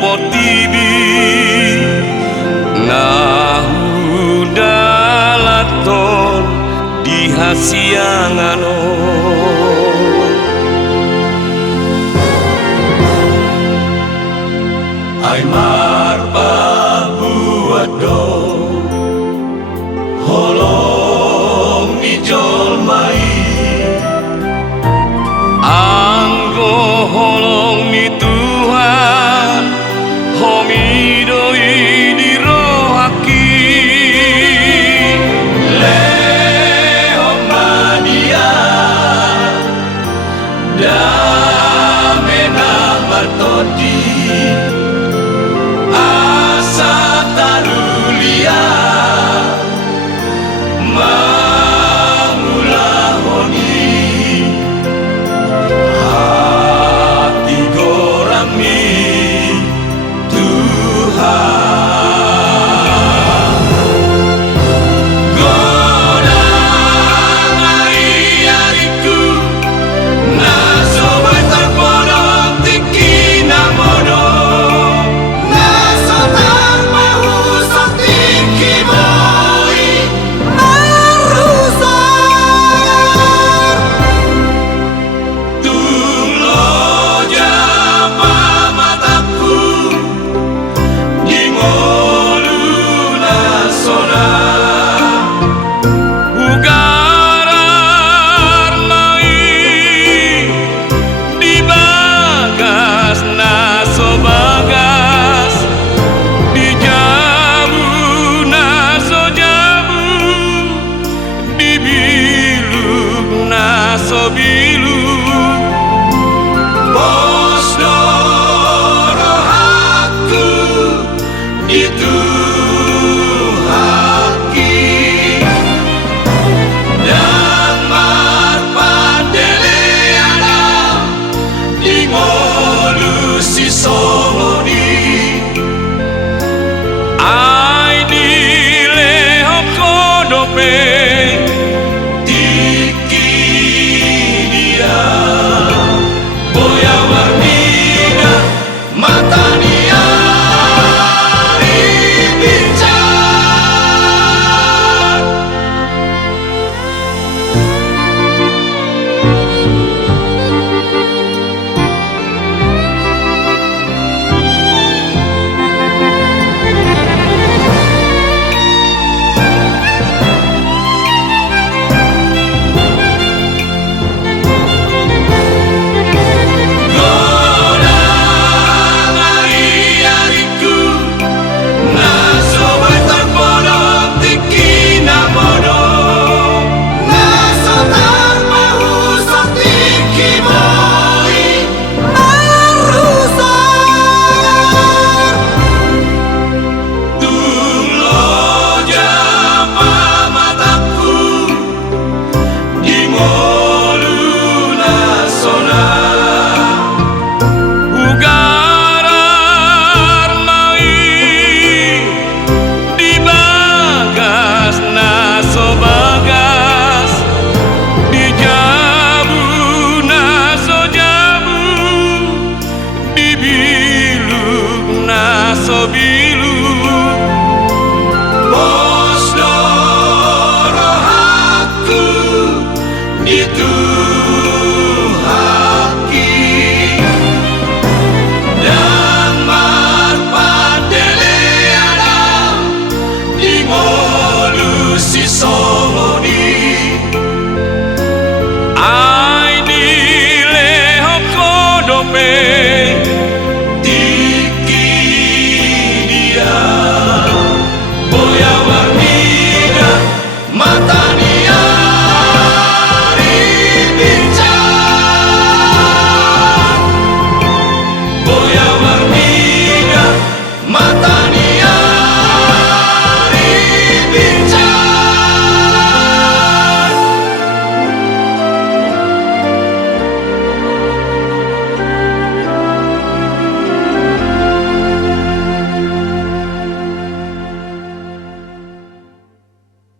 potibi nahu dalaton di hasiangano ay marpa buat do holong ijol mai anggo holong mi Tuhan homidoi di rohaki leo madia damena martodi asa tarulia mamulahoni hati gorami Tuhan godang ariku naso berterpodong tiki namono naso terpahu tiki boy marusar tulo jama mataku di ngolu nasona ugarar mai di bagas naso bagas di jabu naso jabu di biluk naso biluk bos dorohaku itu haki dan marpadeleana di ngolusi somoni ai di lehoko dope tiki dia boya warnina matania bincang godang ariku naso berterpodong tiki namono naso terpahu tiki boy marusar tulo jama mataku di ngolu nasona ugarar mai di bagas naso bagas di jabu naso jabu di biluk naso biluk bos dorohaku itu haki dan marpadeleana di ngolusi somoni ai di lehoko dope